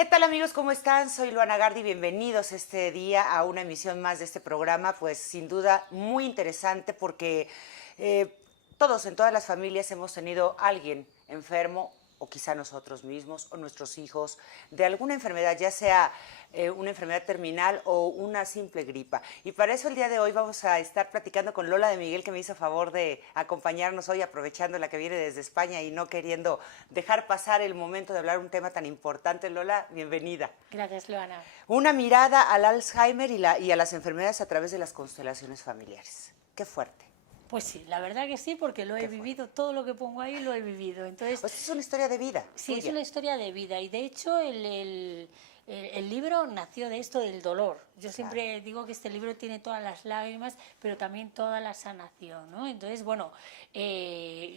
¿Qué tal amigos? ¿Cómo están? Soy Luana Gardi, bienvenidos este día a una emisión más de este programa, pues sin duda muy interesante porque eh, todos en todas las familias hemos tenido a alguien enfermo o quizá nosotros mismos o nuestros hijos de alguna enfermedad, ya sea una enfermedad terminal o una simple gripa. Y para eso el día de hoy vamos a estar platicando con Lola de Miguel, que me hizo favor de acompañarnos hoy, aprovechando la que viene desde España y no queriendo dejar pasar el momento de hablar un tema tan importante. Lola, bienvenida. Gracias, Luana. Una mirada al Alzheimer y a las enfermedades a través de las constelaciones familiares. Qué fuerte. Pues sí, la verdad que sí, porque lo he vivido, todo lo que pongo ahí lo he vivido. Entonces, Pues es una historia de vida. sí, es Tuya. una historia de vida y de hecho el libro nació de esto del dolor. Yo siempre digo que este libro tiene todas las lágrimas, pero también toda la sanación, ¿no? Entonces, bueno,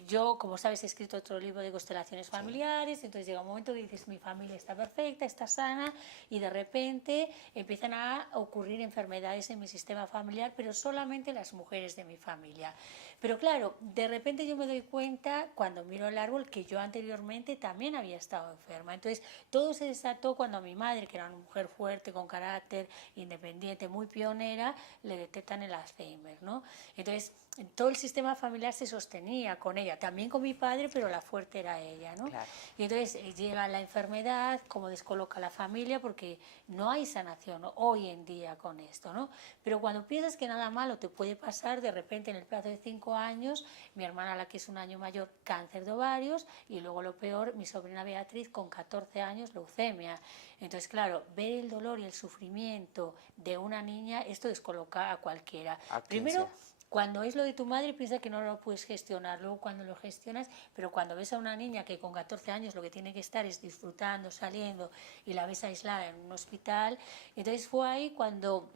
yo, como sabes, he escrito otro libro de constelaciones familiares, entonces llega un momento que dices, mi familia está perfecta, está sana, y de repente empiezan a ocurrir enfermedades en mi sistema familiar, pero solamente las mujeres de mi familia. Pero claro, de repente yo me doy cuenta, cuando miro el árbol, que yo anteriormente también había estado enferma. Entonces, todo se desató cuando a mi madre, que era una mujer fuerte, con carácter, independiente, muy pionera, le detectan el Alzheimer, ¿no? Entonces, todo el sistema familiar se sostenía con ella, también con mi padre, pero la fuerte era ella, ¿no? Claro. Y entonces llega la enfermedad, como descoloca a la familia, porque no hay sanación, ¿no?, hoy en día con esto, ¿no? Pero cuando piensas que nada malo te puede pasar, de repente en el plazo de 5 años, mi hermana, la que es un año mayor, cáncer de ovarios, y luego lo peor, mi sobrina Beatriz, con 14 años, leucemia. Entonces, claro, ver el dolor y el sufrimiento de una niña, esto descoloca a cualquiera. A quien Primero, sea. cuando es lo de tu madre, piensa que no lo puedes gestionar. Luego, cuando lo gestionas, pero cuando ves a una niña que con 14 años lo que tiene que estar es disfrutando, saliendo, y la ves aislada en un hospital, entonces fue ahí cuando...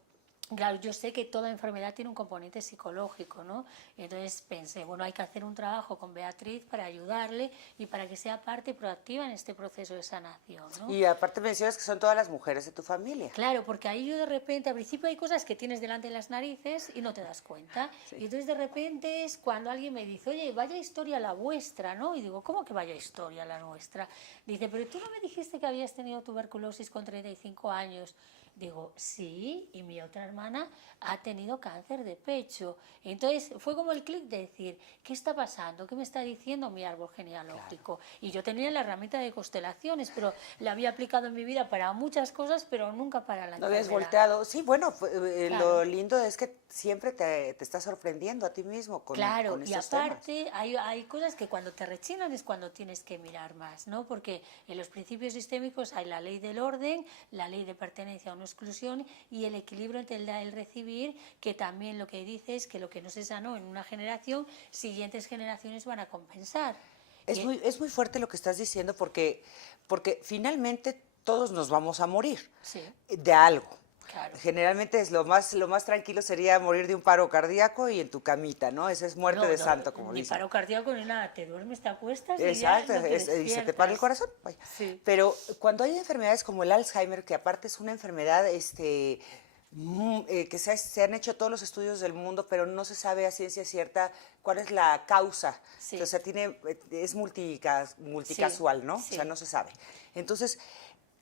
Claro, yo sé que toda enfermedad tiene un componente psicológico, ¿no? Entonces pensé, bueno, hay que hacer un trabajo con Beatriz para ayudarle y para que sea parte proactiva en este proceso de sanación, ¿no? Y aparte mencionas que son todas las mujeres de tu familia. Claro, porque ahí yo de repente, al principio hay cosas que tienes delante de las narices y no te das cuenta. Sí. Y entonces de repente es cuando alguien me dice, oye, vaya historia la vuestra, ¿no? Y digo, ¿cómo que vaya historia la nuestra? Dice, pero tú no me dijiste que habías tenido tuberculosis con 35 años. Digo, sí, y mi otra hermana ha tenido cáncer de pecho. Entonces fue como el clic de decir, ¿qué está pasando? ¿Qué me está diciendo mi árbol genealógico? Claro. Y yo tenía la herramienta de constelaciones, pero la había aplicado en mi vida para muchas cosas, pero nunca para la No habías enfermedad. volteado. Sí, bueno, Claro. lo lindo es que siempre te estás sorprendiendo a ti mismo Claro, con y estos temas. aparte hay cosas que cuando te rechinan es cuando tienes que mirar más, ¿no? Porque en los principios sistémicos hay la ley del orden, la ley de pertenencia o no exclusión y el equilibrio entre el dar y el recibir, que también lo que dice es que lo que no se sanó en una generación, siguientes generaciones van a compensar. Es muy fuerte lo que estás diciendo porque finalmente todos nos vamos a morir Sí, de algo. claro. Generalmente es lo más tranquilo sería morir de un paro cardíaco y en tu camita, ¿no? Esa es muerte No, de no, santo, como ni dicen. paro cardíaco ni nada, te duermes, te acuestas y ya Exacto, no te y se te para el despiertas. corazón. Vaya. Sí. Pero cuando hay enfermedades como el Alzheimer, que aparte es una enfermedad que se han hecho todos los estudios del mundo, pero no se sabe a ciencia cierta cuál es la causa. Sí. O sea, es Sí, multicasual, ¿no? O sea, sí. no se sabe. Entonces,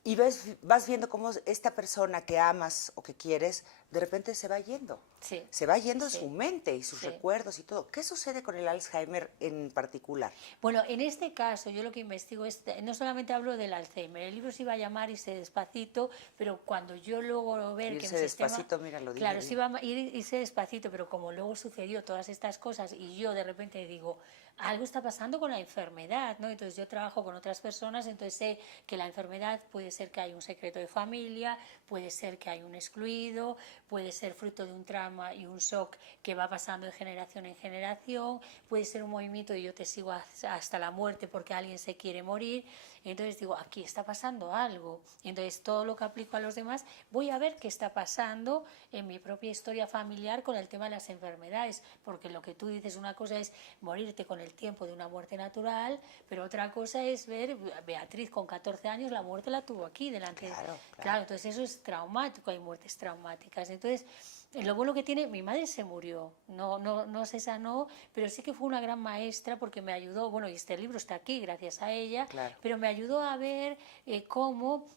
y vas viendo cómo esta persona que amas o que quieres, de repente se va yendo. Sí, Se va yendo sí, su mente y sus sí. recuerdos y todo. ¿Qué sucede con el Alzheimer en particular? Bueno, en este caso yo lo que investigo es, no solamente hablo del Alzheimer, el libro se iba a llamar Irse despacito, pero cuando yo logro ver que Irse mi sistema... despacito, mira, lo dije Claro, se bien. iba a irse despacito, pero como luego sucedió todas estas cosas y yo de repente digo, algo está pasando con la enfermedad, ¿no? Entonces yo trabajo con otras personas, entonces sé que la enfermedad puede ser que hay un secreto de familia, puede ser que hay un excluido, puede ser fruto de un trauma y un shock que va pasando de generación en generación, puede ser un movimiento y yo te sigo hasta la muerte porque alguien se quiere morir. Entonces digo, aquí está pasando algo. Entonces todo lo que aplico a los demás, voy a ver qué está pasando en mi propia historia familiar con el tema de las enfermedades, porque lo que tú dices, una cosa es morirte con el tiempo de una muerte natural, pero otra cosa es ver, Beatriz con 14 años la muerte la tuvo aquí delante. Claro, entonces eso es traumático, hay muertes traumáticas. Entonces, lo bueno que tiene, mi madre se murió, no se sanó, pero sí que fue una gran maestra porque me ayudó, bueno, y este libro está aquí gracias a ella, Claro. pero me ayudó a ver cómo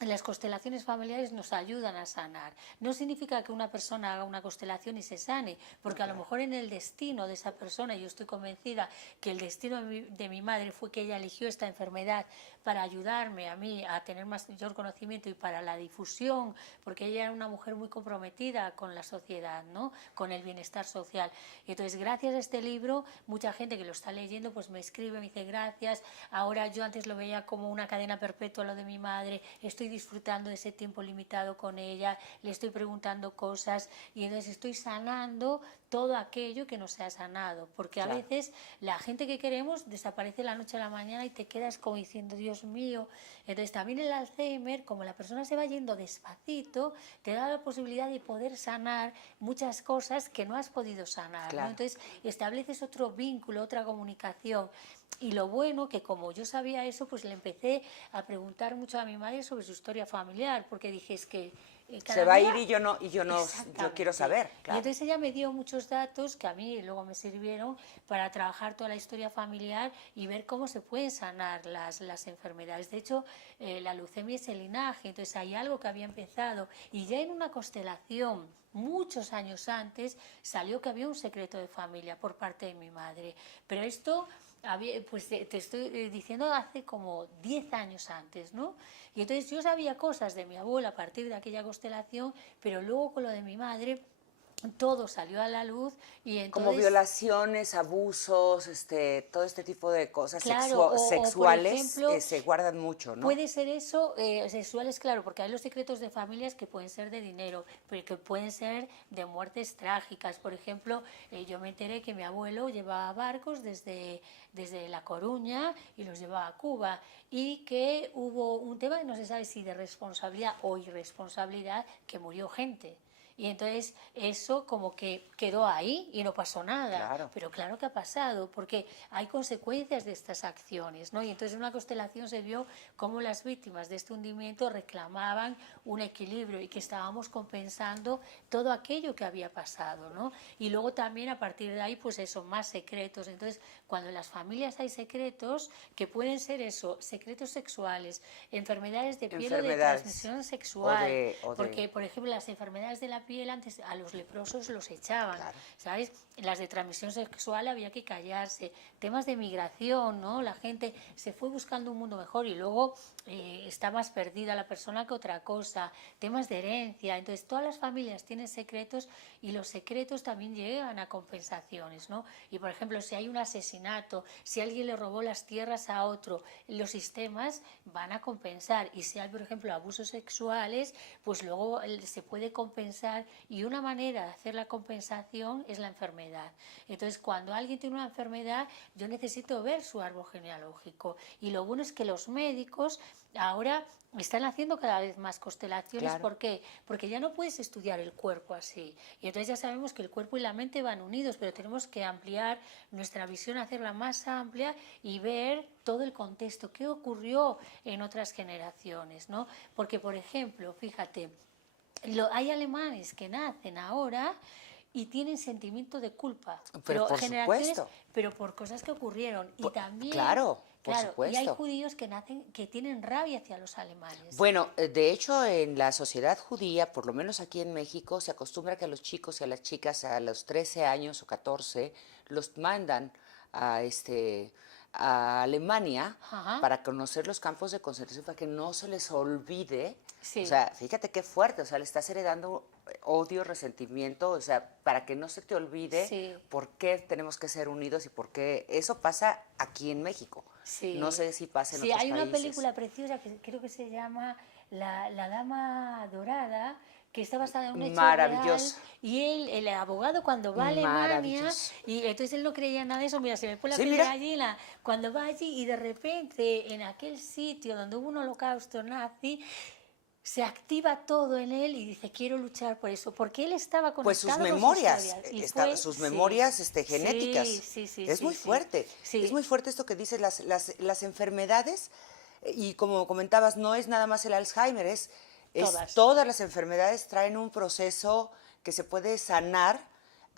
las constelaciones familiares nos ayudan a sanar. No significa que una persona haga una constelación y se sane, porque a lo mejor en el destino de esa persona, yo estoy convencida que el destino de mi madre fue que ella eligió esta enfermedad para ayudarme a mí a tener mayor conocimiento y para la difusión, porque ella era una mujer muy comprometida con la sociedad, ¿no? Con el bienestar social. Y entonces, gracias a este libro, mucha gente que lo está leyendo pues me escribe, me dice gracias, ahora yo antes lo veía como una cadena perpetua lo de mi madre, estoy disfrutando de ese tiempo limitado con ella, le estoy preguntando cosas y entonces estoy sanando todo aquello que no se ha sanado, porque a veces la gente que queremos desaparece la noche a la mañana y te quedas como diciendo, Dios mío. Entonces también el Alzheimer, como la persona se va yendo despacito, te da la posibilidad de poder sanar muchas cosas que no has podido sanar, ¿no? Entonces estableces otro vínculo, otra comunicación. Y lo bueno que como yo sabía eso, pues le empecé a preguntar mucho a mi madre sobre su historia familiar, porque dije, es que se va a ir y yo no, yo quiero saber. Y entonces ella me dio muchos datos que a mí luego me sirvieron para trabajar toda la historia familiar y ver cómo se pueden sanar las enfermedades. De hecho, la leucemia es el linaje, entonces hay algo que había empezado y ya en una constelación muchos años antes salió que había un secreto de familia por parte de mi madre. Pero esto pues te estoy diciendo hace como 10 años antes, ¿no? Y entonces yo sabía cosas de mi abuela a partir de aquella constelación, pero luego con lo de mi madre todo salió a la luz y entonces... Como violaciones, abusos, todo este tipo de cosas sexuales por ejemplo, se guardan mucho, ¿no? Puede ser eso, sexuales, claro, porque hay los secretos de familias que pueden ser de dinero, pero que pueden ser de muertes trágicas. Por ejemplo, yo me enteré que mi abuelo llevaba barcos desde La Coruña y los llevaba a Cuba y que hubo un tema, no se sabe si de responsabilidad o irresponsabilidad, que murió gente. Y entonces eso como que quedó ahí y no pasó nada. Claro. Pero claro que ha pasado, porque hay consecuencias de estas acciones, ¿no? Y entonces en una constelación se vio cómo las víctimas de este hundimiento reclamaban un equilibrio y que estábamos compensando todo aquello que había pasado, ¿no? Y luego también a partir de ahí, pues eso, más secretos. Entonces, cuando en las familias hay secretos, que pueden ser eso, secretos sexuales, enfermedades de piel o de transmisión sexual, porque, por ejemplo, las enfermedades de la piel antes a los leprosos los echaban, ¿sabes? Las de transmisión sexual había que callarse, temas de migración, ¿no? La gente se fue buscando un mundo mejor y luego está más perdida la persona que otra cosa, temas de herencia, entonces todas las familias tienen secretos y los secretos también llegan a compensaciones, ¿no? Y por ejemplo, si hay un asesinato, si alguien le robó las tierras a otro, los sistemas van a compensar y si hay, por ejemplo, abusos sexuales, pues luego se puede compensar y una manera de hacer la compensación es la enfermedad. Entonces, cuando alguien tiene una enfermedad, yo necesito ver su árbol genealógico y lo bueno es que los médicos ahora están haciendo cada vez más constelaciones. ¿Por qué? Porque ya no puedes estudiar el cuerpo así. Y entonces ya sabemos que el cuerpo y la mente van unidos, pero tenemos que ampliar nuestra visión, hacerla más amplia y ver todo el contexto, qué ocurrió en otras generaciones, ¿no? Porque, por ejemplo, fíjate, hay alemanes que nacen ahora y tienen sentimiento de culpa, pero por supuesto, pero por cosas que ocurrieron y también por supuesto. Y hay judíos que nacen que tienen rabia hacia los alemanes. Bueno, de hecho en la sociedad judía, por lo menos aquí en México, se acostumbra que a los chicos y a las chicas a los 13 años o 14 los mandan a a Alemania para conocer los campos de concentración para que no se les olvide. O sea, fíjate qué fuerte, o sea, le estás heredando odio, resentimiento, o sea, para que no se te olvide por qué tenemos que ser unidos y por qué eso pasa aquí en México. No sé si pasa en otros países. Sí, hay una película preciosa que creo que se llama La Dama Dorada, que está basada en un hecho real, y el abogado cuando va a Alemania, y entonces él no creía nada de eso, mira, se me pone la piel de gallina, cuando va allí y de repente en aquel sitio donde hubo un holocausto nazi, se activa todo en él y dice, quiero luchar por eso, porque él estaba conectado pues sus memorias, sus memorias genéticas. Es muy fuerte, es muy fuerte esto que dices, las enfermedades, y como comentabas, no es nada más el Alzheimer, todas las enfermedades traen un proceso que se puede sanar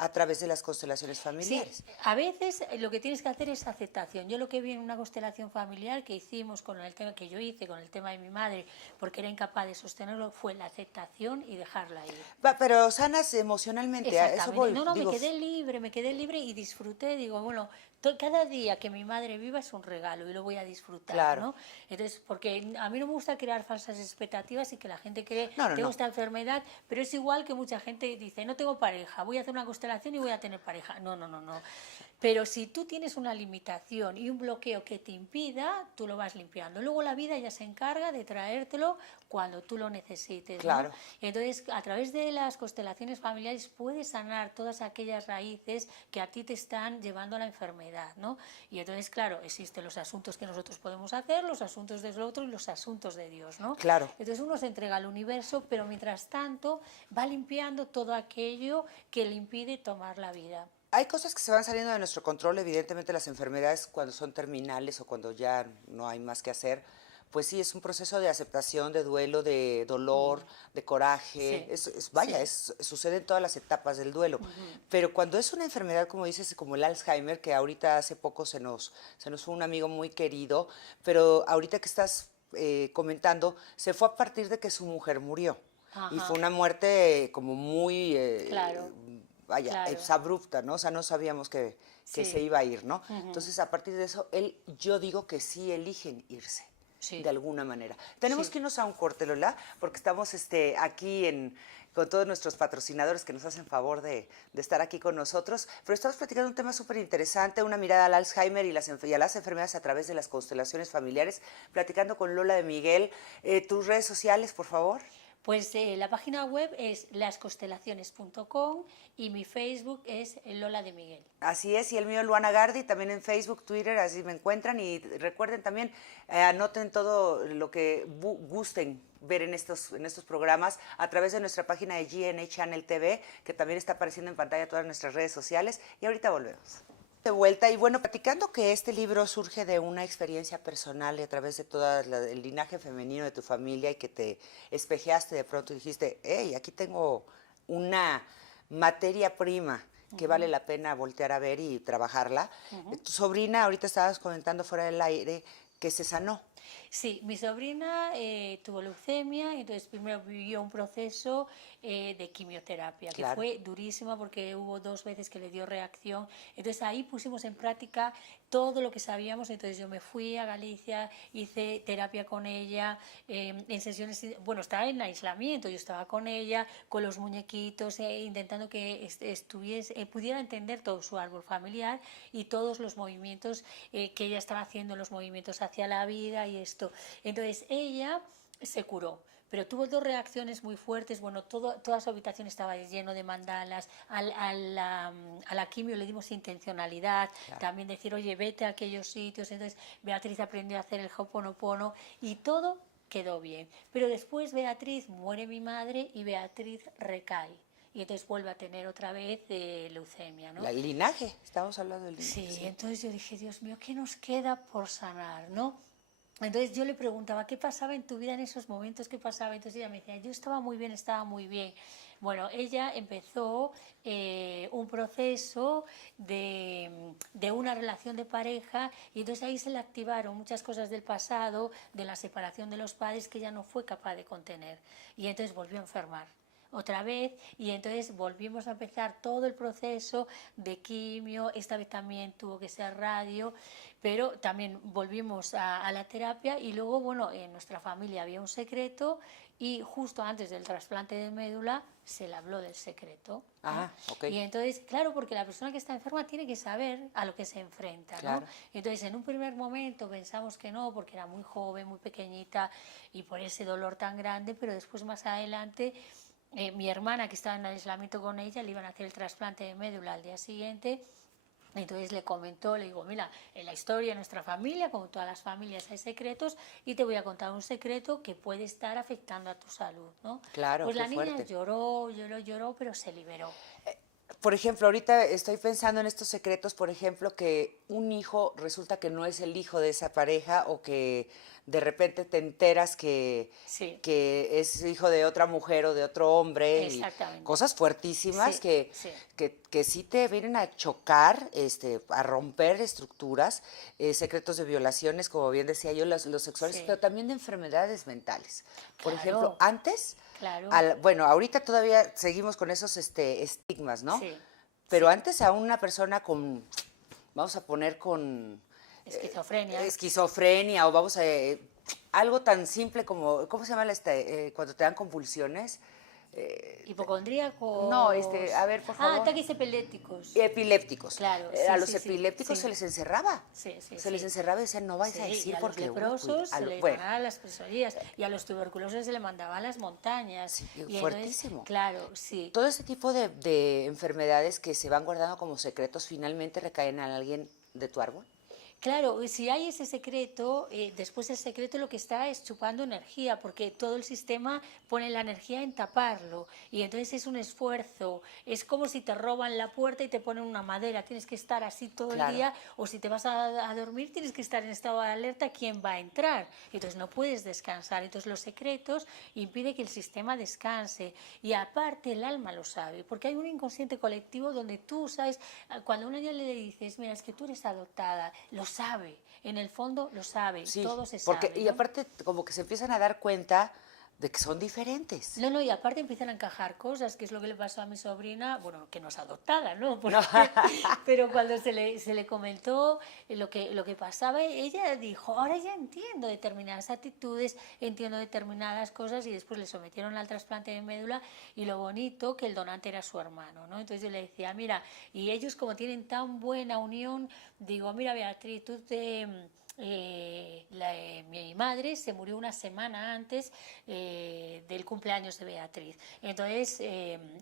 a través de las constelaciones Sí, familiares. a veces lo que tienes que hacer es aceptación. Yo lo que vi en una constelación familiar que hicimos con el tema que yo hice con el tema de mi madre, porque era incapaz de sostenerlo, fue la aceptación y dejarla ir. Pero sanas emocionalmente, a eso Exactamente. voy. No, no, Digo, me quedé libre y disfruté. Digo, bueno, cada día que mi madre viva es un regalo y lo voy a disfrutar, claro. ¿no? Entonces, porque a mí no me gusta crear falsas expectativas y que la gente cree, No, no, tengo no. esta enfermedad, pero es igual que mucha gente dice, no tengo pareja, voy a hacer una constelación y voy a tener pareja. No, no, no, no. Pero si tú tienes una limitación y un bloqueo que te impida, tú lo vas limpiando. Luego la vida ya se encarga de traértelo cuando tú lo necesites, ¿no? Claro. Entonces, a través de las constelaciones familiares puedes sanar todas aquellas raíces que a ti te están llevando a la enfermedad, ¿no? Y entonces, claro, existen los asuntos que nosotros podemos hacer, los asuntos del otro y los asuntos de Dios, ¿no? Claro. Entonces uno se entrega al universo, pero mientras tanto va limpiando todo aquello que le impide tomar la vida. Hay cosas que se van saliendo de nuestro control, evidentemente las enfermedades cuando son terminales o cuando ya no hay más que hacer, pues sí, es un proceso de aceptación, de duelo, de dolor, de coraje, Sí, vaya, sí. sucede en todas las etapas del duelo. Pero cuando es una enfermedad, como dices, como el Alzheimer, que ahorita hace poco se nos fue un amigo muy querido, pero ahorita que estás comentando, se fue a partir de que su mujer murió. Y fue Ajá, una muerte como muy claro, vaya, claro. es abrupta, ¿no? O sea, no sabíamos que se Sí, iba a ir, ¿no? Entonces, a partir de eso, yo digo que sí eligen irse, de sí, alguna manera. Tenemos sí. que irnos a un corte, Lola, porque estamos aquí con todos nuestros patrocinadores que nos hacen favor de estar aquí con nosotros, pero estamos platicando un tema súper interesante, una mirada al Alzheimer y a las enfermedades a través de las constelaciones familiares, platicando con Lola de Miguel. Tus redes sociales, por favor. Pues la página web es lasconstelaciones.com y mi Facebook es Lola de Miguel. Así es, y el mío Luana Gardi, también en Facebook, Twitter, así me encuentran. Y recuerden también, anoten todo lo que gusten ver en estos programas a través de nuestra página de GNA Channel TV, que también está apareciendo en pantalla todas nuestras redes sociales. Y ahorita volvemos. De vuelta, y bueno, platicando que este libro surge de una experiencia personal y a través de todo el linaje femenino de tu familia y que te espejeaste de pronto y dijiste, hey, aquí tengo una materia prima que vale la pena voltear a ver y trabajarla. Tu sobrina, ahorita estabas comentando fuera del aire, que se sanó. Sí, mi sobrina tuvo leucemia, entonces primero vivió un proceso de quimioterapia, que Claro. fue durísima porque hubo 2 veces que le dio reacción. Entonces ahí pusimos en práctica todo lo que sabíamos. Entonces yo me fui a Galicia, hice terapia con ella, en sesiones, bueno, estaba en aislamiento, yo estaba con ella, con los muñequitos, intentando que estuviese, pudiera entender todo su árbol familiar y todos los movimientos que ella estaba haciendo, los movimientos hacia la vida y esto. Entonces ella se curó, pero tuvo 2 reacciones muy fuertes. Bueno, toda su habitación estaba lleno de mandalas. A la quimio le dimos intencionalidad, Claro. también decir, oye, vete a aquellos sitios. Entonces Beatriz aprendió a hacer el Ho'oponopono y todo quedó bien. Pero después Beatriz, muere mi madre y Beatriz recae. Y entonces vuelve a tener otra vez leucemia, ¿no? El linaje, estamos hablando del linaje. Sí, entonces yo dije, Dios mío, ¿qué nos queda por sanar, no? Entonces yo le preguntaba, ¿qué pasaba en tu vida en esos momentos? ¿Qué pasaba? Entonces ella me decía, yo estaba muy bien, estaba muy bien. Bueno, ella empezó un proceso de una relación de pareja y entonces ahí se le activaron muchas cosas del pasado, de la separación de los padres que ella no fue capaz de contener. Y entonces volvió a enfermar otra vez y entonces volvimos a empezar todo el proceso de quimio. Esta vez también tuvo que ser radio, pero también volvimos a la terapia y luego, bueno, en nuestra familia había un secreto y justo antes del trasplante de médula se le habló del secreto. Ajá, ok. Y entonces, claro, porque la persona que está enferma tiene que saber a lo que se enfrenta, ¿no? Claro. Entonces, en un primer momento pensamos que no, porque era muy joven, muy pequeñita y por ese dolor tan grande, pero después más adelante mi hermana, que estaba en aislamiento con ella, le iban a hacer el trasplante de médula al día siguiente. Entonces le comentó, le digo, mira, en la historia de nuestra familia, como todas las familias, hay secretos y te voy a contar un secreto que puede estar afectando a tu salud, ¿no? Claro, Pues qué la niña fuerte. lloró, pero se liberó. Por ejemplo, ahorita estoy pensando en estos secretos, por ejemplo, que un hijo resulta que no es el hijo de esa pareja o que de repente te enteras Sí. que es hijo de otra mujer o de otro hombre, y Exactamente. cosas fuertísimas Sí, sí. que sí te vienen a chocar, a romper estructuras, secretos de violaciones, como bien decía yo, los sexuales, Sí. pero también de enfermedades mentales. Por ejemplo, Claro, antes, claro. bueno, ahorita todavía seguimos con esos estigmas, ¿no? Sí, Pero sí. antes a una persona con, vamos a poner con Esquizofrenia, esquizofrenia, o vamos a algo tan simple como, ¿cómo se llama cuando te dan convulsiones? No, hipocondríacos. a ver, por Ah, favor. ataques epilépticos. Epilépticos. Claro, A sí, los sí, sí, epilépticos se sí. les encerraba. Sí, sí, Se les sí. encerraba y decían, no vais a Sí, y decir a los porque uy, leprosos se les bueno, mandaban las pesadillas y a los tuberculosos se les mandaban a las montañas. sí, Y entonces, fuertísimo. claro, sí. Todo ese tipo de enfermedades que se van guardando como secretos finalmente recaen en alguien de tu árbol. Claro, si hay ese secreto, después el secreto lo que está es chupando energía, porque todo el sistema pone la energía en taparlo y entonces es un esfuerzo. Es como si te roban la puerta y te ponen una madera, tienes que estar así todo el Claro. día, o si te vas a dormir tienes que estar en estado de alerta, ¿quién va a entrar? Entonces no puedes descansar. Entonces los secretos impiden que el sistema descanse y aparte el alma lo sabe, porque hay un inconsciente colectivo donde tú sabes, cuando a una niña le dices, mira, es que tú eres adoptada, lo sabe, en el fondo lo sabe, Sí, todo se porque, sabe, y ¿no? aparte como que se empiezan a dar cuenta de que son diferentes. No, no, y aparte empiezan a encajar cosas, que es lo que le pasó a mi sobrina, bueno, que no es adoptada, ¿no? No. Pero cuando se le comentó lo que pasaba, ella dijo, ahora ya entiendo determinadas actitudes, entiendo determinadas cosas, y después le sometieron al trasplante de médula, y lo bonito, que el donante era su hermano, ¿no? Entonces yo le decía, mira, y ellos como tienen tan buena unión, digo, mira, Beatriz, tú te... mi madre se murió una semana antes del cumpleaños de Beatriz. Entonces,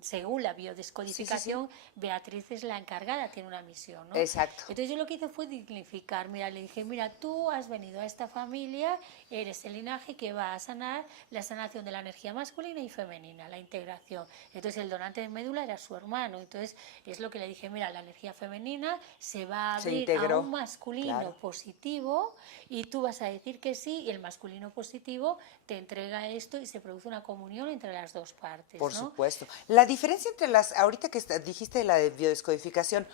según la Sí, sí, sí. biodescodificación, Beatriz es la encargada, tiene una misión, ¿no? Exacto. Entonces yo lo que hice fue dignificar, mira, le dije, mira, tú has venido a esta familia, eres el linaje que va a sanar la sanación de la energía masculina y femenina, la integración. Entonces el donante de médula era su hermano, entonces es lo que le dije, mira, la energía femenina se va a Se abrir a integró. un masculino Claro. positivo y tú vas a decir que sí y el masculino positivo te entrega esto y se produce una comunión entre las dos partes, Por ¿no? supuesto. La diferencia entre ahorita que dijiste la de biodescodificación,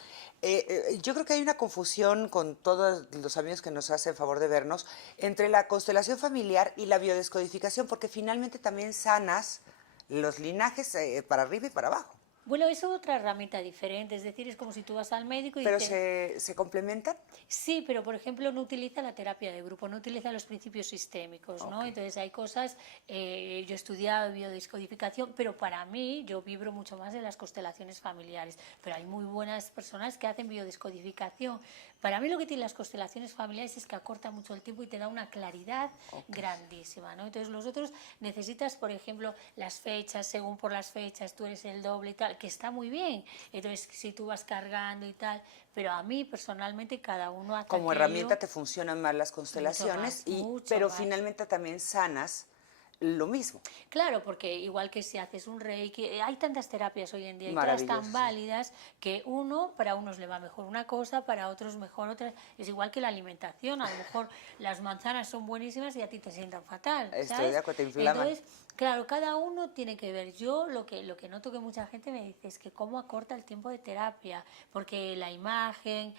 yo creo que hay una confusión con todos los amigos que nos hacen favor de vernos entre la constelación familiar y la biodescodificación, porque finalmente también sanas los linajes para arriba y para abajo, Bueno, es otra herramienta diferente, es decir, es como si tú vas al médico y pero te... se complementan. Sí, pero por ejemplo no utiliza la terapia de grupo, no utiliza los principios sistémicos, ¿no? Ok. Entonces hay cosas, yo he estudiado biodescodificación, pero para mí yo vibro mucho más en las constelaciones familiares, pero hay muy buenas personas que hacen biodescodificación. Para mí lo que tienen las constelaciones familiares es que acorta mucho el tiempo y te da una claridad grandísima, ¿no? Entonces nosotros necesitas, por ejemplo, las fechas, según por las fechas tú eres el doble y tal, que está muy bien. Entonces si tú vas cargando y tal, pero a mí personalmente cada uno hace Como aquello herramienta te funcionan más las constelaciones, mucho pero más. finalmente también sanas lo mismo. Claro, porque igual que si haces un reiki, hay tantas terapias hoy en día y todas Maravilloso, tan sí. válidas que para unos le va mejor una cosa, para otros mejor otra. Es igual que la alimentación, a lo mejor las manzanas son buenísimas y a ti te sientan fatal, Estoy de ¿sabes? acuerdo, te inflaman. Entonces, claro, cada uno tiene que ver. Yo lo que noto que mucha gente me dice es que cómo acorta el tiempo de terapia, porque la imagen,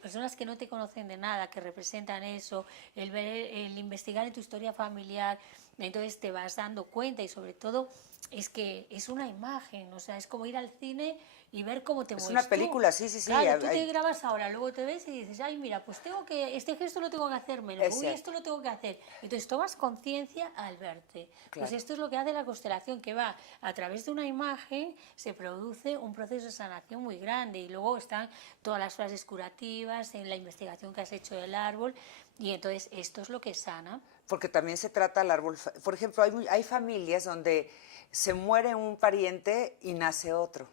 personas que no te conocen de nada, que representan eso, el investigar en tu historia familiar, entonces te vas dando cuenta y sobre todo es que es una imagen, o sea, es como ir al cine y ver cómo te Es una mueves tú. película, sí, sí, sí. Claro, tú te grabas ahora, luego te ves y dices, ay, mira, pues este gesto lo tengo que hacer menos, Es uy, cierto. esto lo tengo que hacer. Entonces tomas conciencia al verte. Pues Claro. esto es lo que hace la constelación, que va a través de una imagen, se produce un proceso de sanación muy grande y luego están todas las frases curativas en la investigación que has hecho del árbol y entonces esto es lo que sana. Porque también se trata al árbol. Por ejemplo, hay familias donde se muere un pariente y nace otro.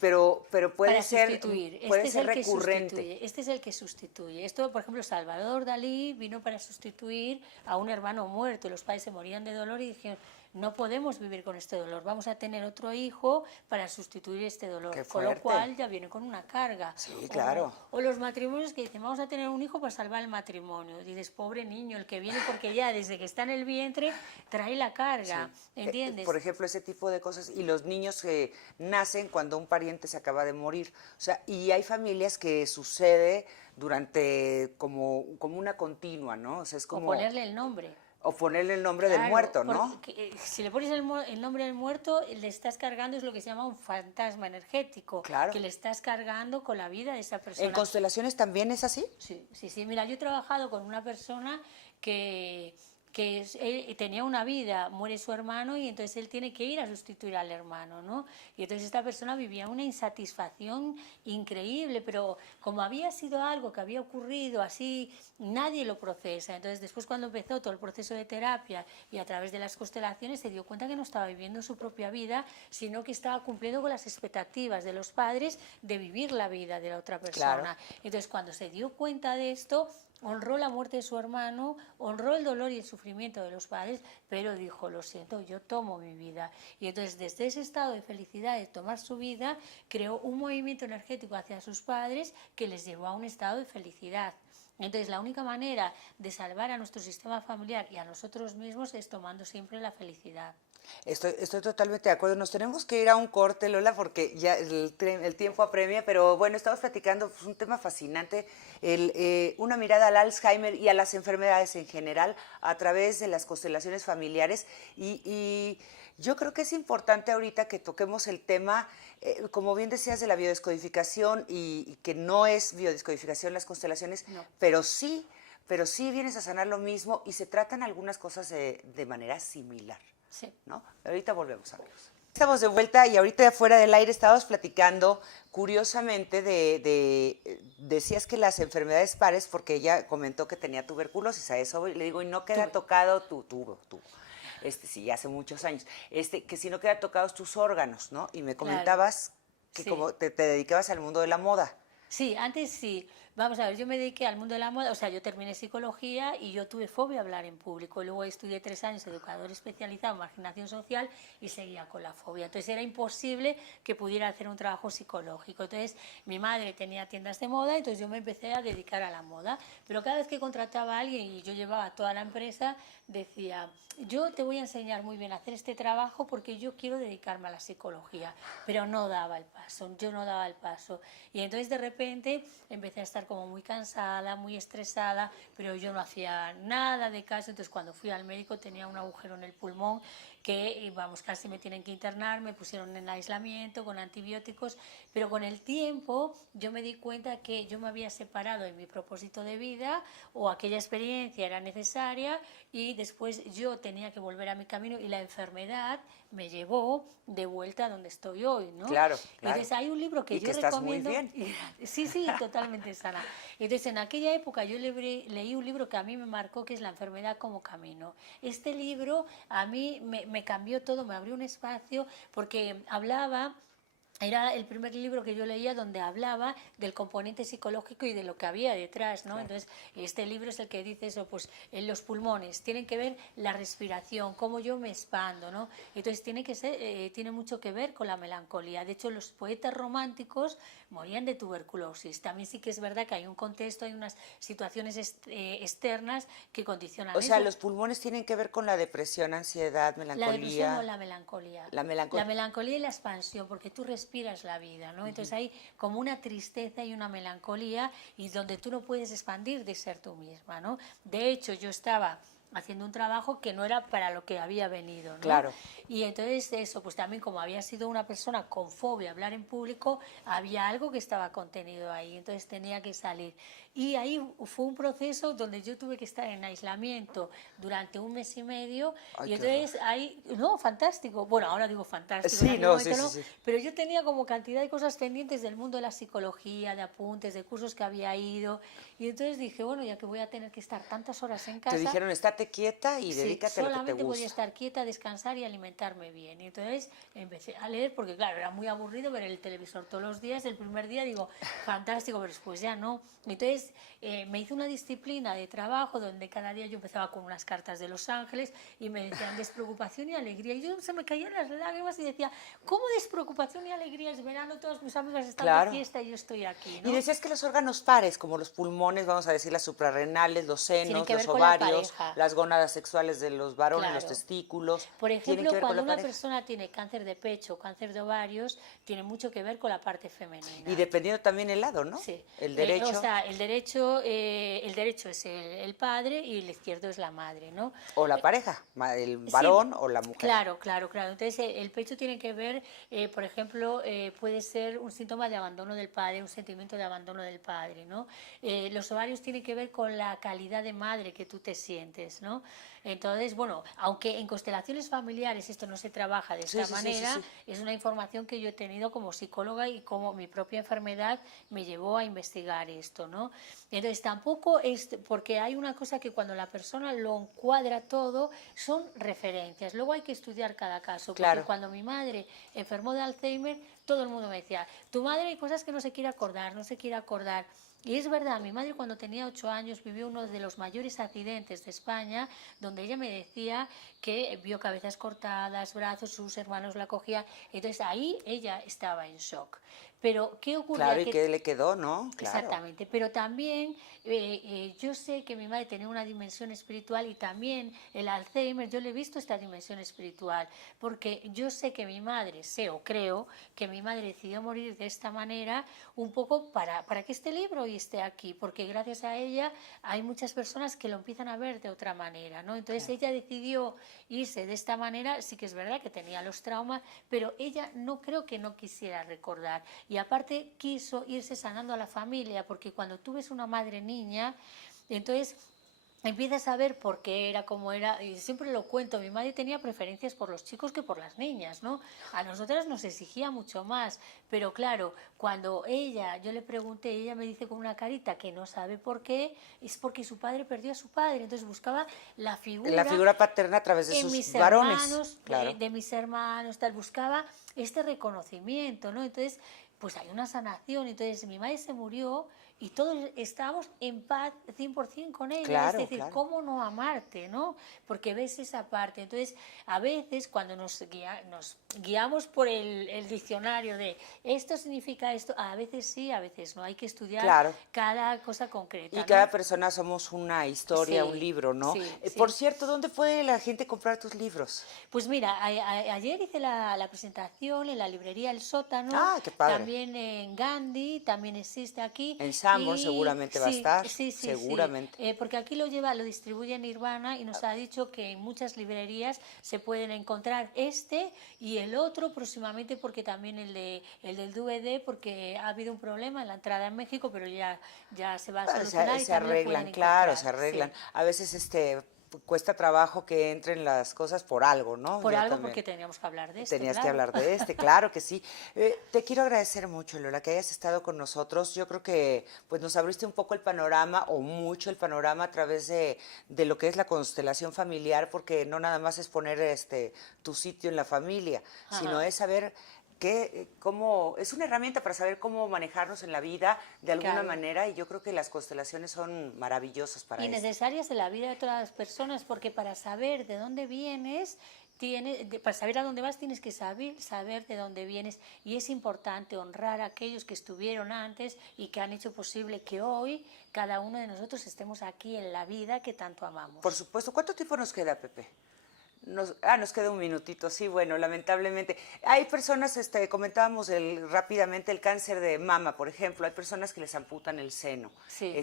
Pero puede para ser, sustituir. puede Este es ser el que recurrente. sustituye. Este es el que sustituye. Esto, por ejemplo, Salvador Dalí vino para sustituir a un hermano muerto. Los padres se morían de dolor y dijeron, no podemos vivir con este dolor, vamos a tener otro hijo para sustituir este dolor. Qué Con lo fuerte. cual ya viene con una carga. Sí, claro. O los matrimonios que dicen, vamos a tener un hijo para salvar el matrimonio. Dices, pobre niño, el que viene porque ya desde que está en el vientre trae la carga, ¿entiendes? Por ejemplo, ese tipo de cosas. Y los niños que nacen cuando un pariente se acaba de morir. O sea, y hay familias que sucede durante como una continua, ¿no? O sea, es O como... ponerle el nombre. O ponerle el nombre del Claro, muerto, ¿no? porque, si le pones el nombre del muerto, le estás cargando, es lo que se llama un fantasma energético, Claro. que le estás cargando con la vida de esa persona. ¿En constelaciones también es así? Sí, sí, sí. Mira, yo he trabajado con una persona que él tenía una vida, muere su hermano y entonces él tiene que ir a sustituir al hermano, ¿no? Y entonces esta persona vivía una insatisfacción increíble, pero como había sido algo que había ocurrido así, nadie lo procesa. Entonces después cuando empezó todo el proceso de terapia y a través de las constelaciones se dio cuenta que no estaba viviendo su propia vida, sino que estaba cumpliendo con las expectativas de los padres de vivir la vida de la otra persona. Claro. Entonces cuando se dio cuenta de esto, honró la muerte de su hermano, honró el dolor y el sufrimiento de los padres, pero dijo, lo siento, yo tomo mi vida. Y entonces desde ese estado de felicidad de tomar su vida, creó un movimiento energético hacia sus padres que les llevó a un estado de felicidad. Entonces la única manera de salvar a nuestro sistema familiar y a nosotros mismos es tomando siempre la felicidad. Estoy totalmente de acuerdo. Nos tenemos que ir a un corte, Lola, porque ya el tiempo apremia, pero bueno, estamos platicando, pues, un tema fascinante, una mirada al Alzheimer y a las enfermedades en general a través de las constelaciones familiares. Y yo creo que es importante ahorita que toquemos el tema, como bien decías, de la biodescodificación y que no es biodescodificación las constelaciones, No. pero sí vienes a sanar lo mismo y se tratan algunas cosas de manera similar. Sí. ¿No? Ahorita volvemos, amigos. Estamos de vuelta y ahorita fuera del aire estábamos platicando curiosamente decías que las enfermedades pares, porque ella comentó que tenía tuberculosis, a eso voy, le digo, y no queda tocado tuvo, sí, ya hace muchos años, que si no queda tocados tus órganos, ¿no? Y me comentabas que Sí. como te dedicabas al mundo de la moda. Sí, antes sí. Vamos a ver, yo me dediqué al mundo de la moda, o sea, yo terminé psicología y yo tuve fobia a hablar en público. Luego estudié 3 años educador especializado en marginación social y seguía con la fobia. Entonces era imposible que pudiera hacer un trabajo psicológico. Entonces mi madre tenía tiendas de moda, entonces yo me empecé a dedicar a la moda. Pero cada vez que contrataba a alguien y yo llevaba toda la empresa, decía, yo te voy a enseñar muy bien a hacer este trabajo porque yo quiero dedicarme a la psicología. Pero no daba el paso, yo no daba el paso. Y entonces de repente empecé a estar como muy cansada, muy estresada, pero yo no hacía nada de caso. Entonces cuando fui al médico tenía un agujero en el pulmón que, vamos, casi me tienen que internar, me pusieron en aislamiento con antibióticos, pero con el tiempo yo me di cuenta que yo me había separado de mi propósito de vida o aquella experiencia era necesaria y después yo tenía que volver a mi camino y la enfermedad me llevó de vuelta a donde estoy hoy, ¿no? Claro. Entonces hay un libro que y yo que estás recomiendo. muy bien. Sí, totalmente sana. Entonces en aquella época yo leí un libro que a mí me marcó, que es La enfermedad como camino. Este libro a mí me cambió todo, me abrió un espacio porque hablaba. Era el primer libro que yo leía donde hablaba del componente psicológico y de lo que había detrás, ¿no? Claro. Entonces, este libro es el que dice eso, pues en los pulmones tienen que ver la respiración, cómo yo me expando, ¿no? Entonces tiene mucho que ver con la melancolía. De hecho, los poetas románticos morían de tuberculosis. También sí que es verdad que hay un contexto, hay unas situaciones externas que condicionan eso. O sea, los pulmones tienen que ver con la depresión, ansiedad, melancolía. La depresión o la melancolía. La melancolía y la expansión, porque tú respiras la vida, ¿no? Entonces hay como una tristeza y una melancolía y donde tú no puedes expandir de ser tú misma, ¿no? De hecho, yo estaba haciendo un trabajo que no era para lo que había venido, ¿no? Claro. Y entonces eso, pues también como había sido una persona con fobia a hablar en público, había algo que estaba contenido ahí, entonces tenía que salir. Y ahí fue un proceso donde yo tuve que estar en aislamiento durante 1 mes y medio. Ay, y entonces ahí, no, fantástico, bueno, ahora digo fantástico, sí, en no, aquel momento sí. pero yo tenía como cantidad de cosas pendientes del mundo de la psicología, de apuntes, de cursos que había ido, y entonces dije, bueno, ya que voy a tener que estar tantas horas en casa... Te dijeron, estate quédate quieta y Sí, dedícate a lo que te solamente podía gusta. estar quieta, descansar y alimentarme bien. Y entonces empecé a leer porque, claro, era muy aburrido ver el televisor todos los días. El primer día digo, fantástico, pero después ya no. Entonces me hice una disciplina de trabajo donde cada día yo empezaba con unas cartas de Los Ángeles y me decían despreocupación y alegría. Y yo se me caían las lágrimas y decía, ¿cómo despreocupación y alegría? Es verano, todas mis amigas están de Claro. fiesta y yo estoy aquí, Y ¿no? decías que los órganos pares, como los pulmones, vamos a decir las suprarrenales, los Tienen senos, que los ver con la ovarios, pareja. las gónadas sexuales de los varones, los Claro. testículos, Por tienen que ejemplo, ver con cuando la una pareja. persona tiene cáncer de pecho o cáncer de ovarios, tiene mucho que ver con la parte Y femenina. dependiendo también el lado, ¿no? Sí, El o derecho sea, el derecho es el padre y el izquierdo es la madre, ¿no? o la pareja, el Sí, varón o la mujer. claro, claro, claro. Entonces, el pecho tiene que ver, por ejemplo, puede ser un síntoma de abandono del padre, un sentimiento de abandono del padre, ¿no? Los ovarios tienen que ver con la calidad de madre que tú te sientes, ¿no? Entonces, bueno, aunque en constelaciones familiares esto no se trabaja de Sí, esta sí, sí, sí, manera, sí. es una información que yo he tenido como psicóloga y como mi propia enfermedad me llevó a investigar esto, ¿no? Entonces, tampoco es, porque hay una cosa que cuando la persona lo encuadra todo, son referencias. Luego hay que estudiar cada caso, porque Claro. cuando mi madre enfermó de Alzheimer, todo el mundo me decía, tu madre hay cosas que no se quiere acordar, no se quiere acordar. Y es verdad, mi madre cuando tenía 8 años vivió uno de los mayores accidentes de España, donde ella me decía que vio cabezas cortadas, brazos, sus hermanos la cogían. Entonces ahí ella estaba en shock. Pero, ¿qué Claro, ocurría? y Que que le quedó, ¿no? Claro. exactamente, pero también yo sé que mi madre tenía una dimensión espiritual y también el Alzheimer, yo le he visto esta dimensión espiritual, porque yo sé que mi madre, sé o creo que mi madre decidió morir de esta manera un poco para que este libro hoy esté aquí, porque gracias a ella hay muchas personas que lo empiezan a ver de otra manera, ¿no? Entonces Claro. ella decidió irse de esta manera, sí que es verdad que tenía los traumas, pero ella no creo que no quisiera recordar. Y aparte quiso irse sanando a la familia, porque cuando tú ves una madre niña, entonces empiezas a ver por qué era como era, y siempre lo cuento, mi madre tenía preferencias por los chicos que por las niñas, ¿no? A nosotras nos exigía mucho más, pero claro, cuando yo le pregunté, ella me dice con una carita que no sabe por qué, es porque su padre perdió a su padre, entonces buscaba la La figura figura paterna a través de en sus mis varones, hermanos, claro. de mis hermanos, tal, buscaba este reconocimiento, ¿no? Entonces, pues hay una sanación, entonces mi madre se murió y todos estábamos en paz 100% con ella, es Claro, decir, claro. ¿cómo no amarte, no? Porque ves esa parte, entonces a veces cuando nos guiamos por el diccionario de esto significa esto, a veces sí, a veces no, hay que estudiar Claro. cada cosa Y concreta, cada ¿no? persona somos una historia, un Sí, libro, ¿no? sí, Por sí. cierto, ¿dónde puede la gente comprar tus libros? Pues mira, ayer hice la presentación en la librería El Sótano, Ah, qué padre. también en Gandhi, también existe aquí. En Sanborn Y seguramente va a sí, estar, sí, sí, sí, seguramente. porque aquí lo distribuye Nirvana y nos ha dicho que en muchas librerías se pueden encontrar este y el otro próximamente, porque también el del DVD, porque ha habido un problema en la entrada en México, pero ya se va a Bueno, solucionar y se también lo arreglan, pueden claro, encontrar. se arreglan. Sí. A veces cuesta trabajo que entren las cosas por algo, ¿no? Por Yo algo, también. porque teníamos que hablar de esto, Tenías que claro. hablar de claro que sí. Te quiero agradecer mucho, Lola, que hayas estado con nosotros. Yo creo que pues nos abriste un poco el panorama o mucho el panorama a través de lo que es la constelación familiar, porque no nada más es poner tu sitio en la familia, sino Ajá. es saber cómo es una herramienta para saber cómo manejarnos en la vida de alguna Claro. manera, y yo creo que las constelaciones son maravillosas para Y esto. necesarias en la vida de todas las personas, porque para saber de dónde vienes, para saber a dónde vas, tienes que saber de dónde vienes. Y es importante honrar a aquellos que estuvieron antes y que han hecho posible que hoy cada uno de nosotros estemos aquí en la vida que tanto amamos. Por supuesto. ¿Cuánto tiempo nos queda, Pepe? Nos queda un minutito, sí, bueno, lamentablemente. Hay personas, comentábamos rápidamente el cáncer de mama, por ejemplo, hay personas que les amputan el seno. Sí.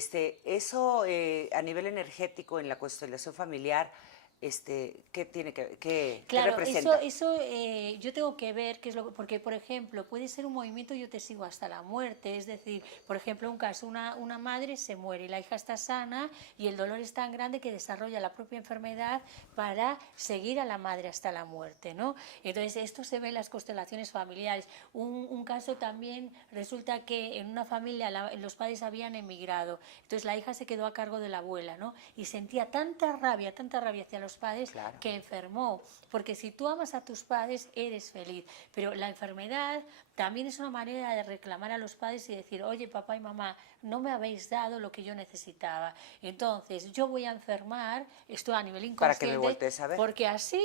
Eso a nivel energético en la constelación familiar ¿qué tiene qué Claro, representa? yo tengo que ver qué es lo que, porque por ejemplo puede ser un movimiento yo te sigo hasta la muerte, es decir, por ejemplo un caso, una madre se muere y la hija está sana y el dolor es tan grande que desarrolla la propia enfermedad para seguir a la madre hasta la muerte, ¿no? Entonces esto se ve en las constelaciones familiares. Un caso también resulta que en una familia los padres habían emigrado, entonces la hija se quedó a cargo de la abuela, ¿no? Y sentía tanta rabia hacia los padres, Claro. que enfermó, porque si tú amas a tus padres eres feliz, pero la enfermedad también es una manera de reclamar a los padres y decir, oye papá y mamá, no me habéis dado lo que yo necesitaba, entonces yo voy a enfermar, esto a nivel Para que me inconsciente, voltees a ver. porque así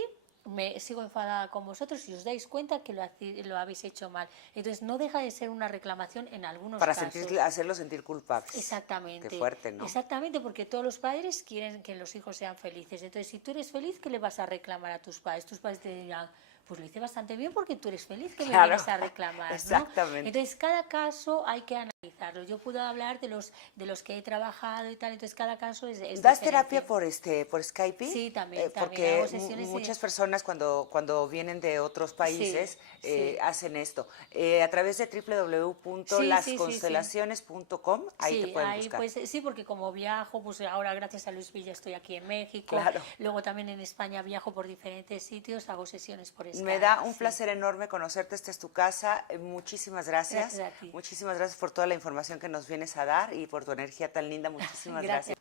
me sigo enfadada con vosotros y os dais cuenta que lo habéis hecho mal. Entonces no deja de ser una reclamación en algunos Para casos. hacerlos sentir culpables. Exactamente. Qué fuerte, ¿no? Exactamente, porque todos los padres quieren que los hijos sean felices. Entonces, si tú eres feliz, ¿qué le vas a reclamar a tus padres? Tus padres te dirán, pues lo hice bastante bien porque tú eres feliz, que me vienes a reclamar, ¿no? Exactamente. Entonces, cada caso hay que analizarlo. Yo puedo hablar de los que he trabajado y tal, entonces cada caso es ¿Das diferente. terapia por Skype? Sí, también Porque hago sesiones muchas personas cuando vienen de otros países sí. hacen esto. A través de Sí. www.lasconstelaciones.com, ahí te Sí, pueden ahí buscar. pues sí, porque como viajo, pues ahora gracias a Luis Villa estoy aquí en México, Claro. luego también en España viajo por diferentes sitios, hago sesiones por Skype. Me da un sí. placer enorme conocerte, esta es tu casa, muchísimas gracias. Gracias a ti. Muchísimas gracias por toda la información que nos vienes a dar y por tu energía tan linda, muchísimas Gracias. gracias.